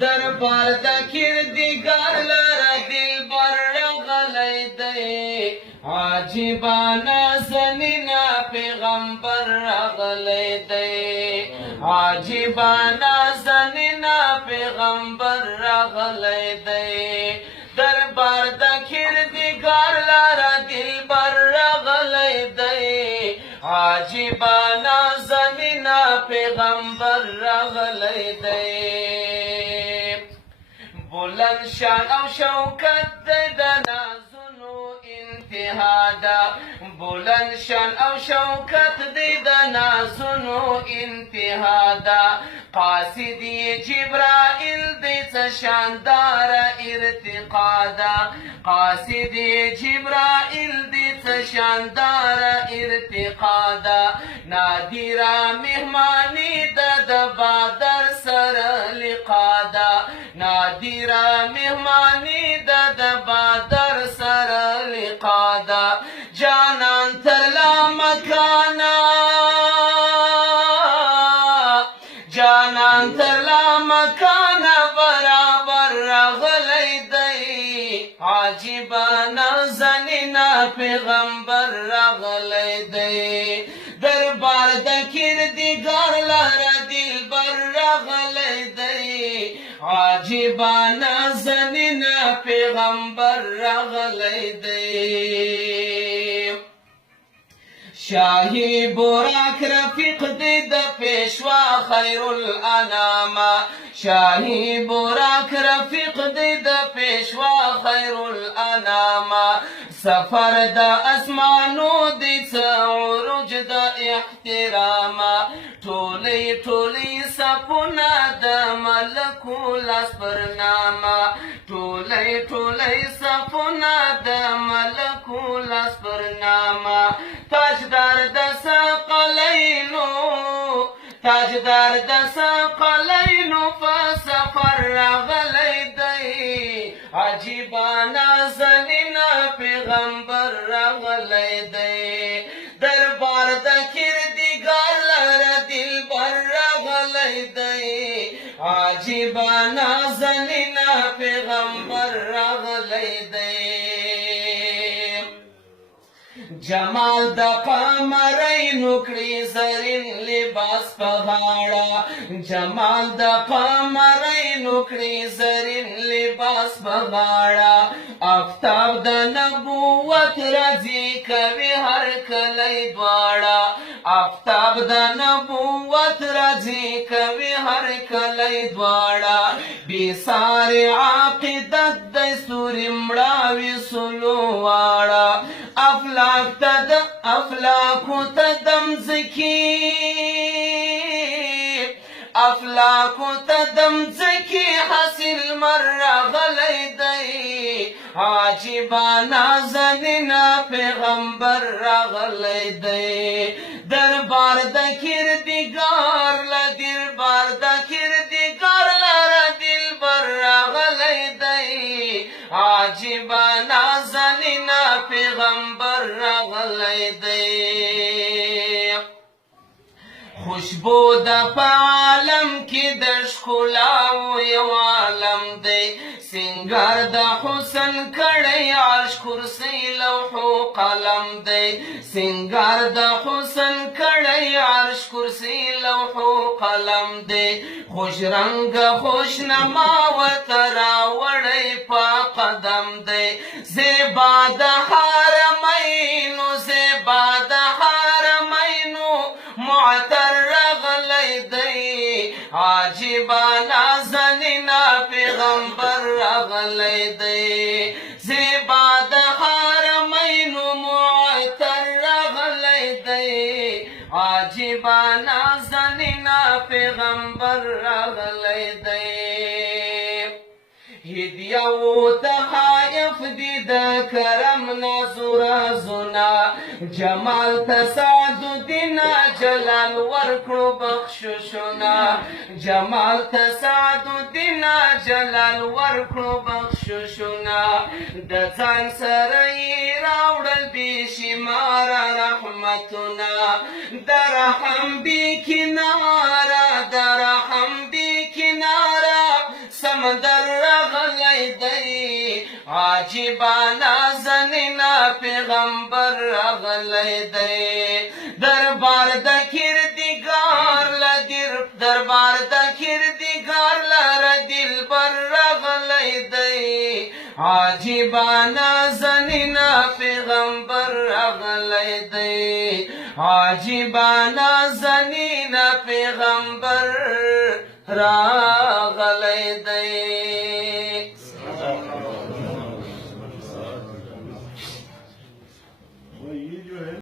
دربار د کردګار لره دلبر راغلی دی عجیبانه زنینا پیغمبر راغلی دی عجیبانه زنینا پیغمبر راغلی دی دربار د کردګار لره دلبر راغلی دی عجیبانه زنینا پیغمبر راغلی دی بلند شان او شوکت د نازونو انتها ده بلند شان او شوکت د نازونو انتها ده قاصدی جبرائیل د څه شاندار ارتقا ده قاصدی جبرائیل د څه شاندار ارتقا ده نادره مهمانی د بادر سره لقا ده نادره مهمانی د بادر سره لقا ده جانان تر لا مکانا جانان تر لا مکانا برابر راغلی دی عجیبانه زنینا پیغمبر راغلی دی دربار د کردګار لره دلبر راغلی دی عجیبانه زنینا پیغمبر راغلی دی شاهی براک رفیق دی د پیشوا خیر الانام شاهی براک رفیق دی د پیشوا خیر الانام سفر د اسمانو دی څه عروج د احترام ټولی ټولی سپونه د ملکو لاس پر نامه ټولی ټولی سپونه د ملکو لاس پر نامه تاجدار د ثقلینو تاجدار د ثقلینو په سفر راغلی دی عجیبانه زنینا پیغمبر راغلی دی دربار د کردګار لره دلبر راغلی دی عجیبانه زنینا پیغمبر راغلی دی جمال د قمرینو کړي زرین لباس په غاړه جمال د قمرینو کړي زرین لباس په غاړه آفتاب د نبوت راځي کوي هر کلی دواړه آفتاب د نبوت راځي کوي هر کلی دواړه بېسارې عاقدت د ستوري مړاوي سلو واړه افلاکو ته دمځکي افلاکو ته دمځکي حاصل مر راغلی دی عجیبانه زنینا پیغمبر راغلی دی دربار د کردګار له دربار د کردګار لره دلبر راغلی دی عجیبانه زنینا پیغمبر راغلی دی خوشبو د په عالم کې د ښکلاو یو عالم دی سنگار د حسن کړی عرش کرسی لوحو قلم دی سنگار د حسن کړی عرش کرسی لوحو قلم دی خوش رنگ خوش نما ورته راوړی په قدم دی زیبا د حرمینو زیبا د حرمینو معطر راغلی دی عجیبانه زنینا پیغمبر راغلی دی زیبا د حرمینو معطر راغلی دی عجیبانه زنینا پیغمبر راغلی دی هدیو تحایف دی د کرم نازو رازونا جمال تسعد دینا جلال ورکړو بخششونا جمال تسعد دینا جلال ورکړو بخششونا د ځان سره یې راوړل بې شماره رحمتونه د رحم بې کناره د رحم بې کناره عجیبانا زنینا پیغمبر راغلی دی دربار د کردگار دربار د کردگار لر دلبر راغلی دی عجیبانا زنینا پیغمبر راغلی دی عجیبانا زنینا پیغمبر را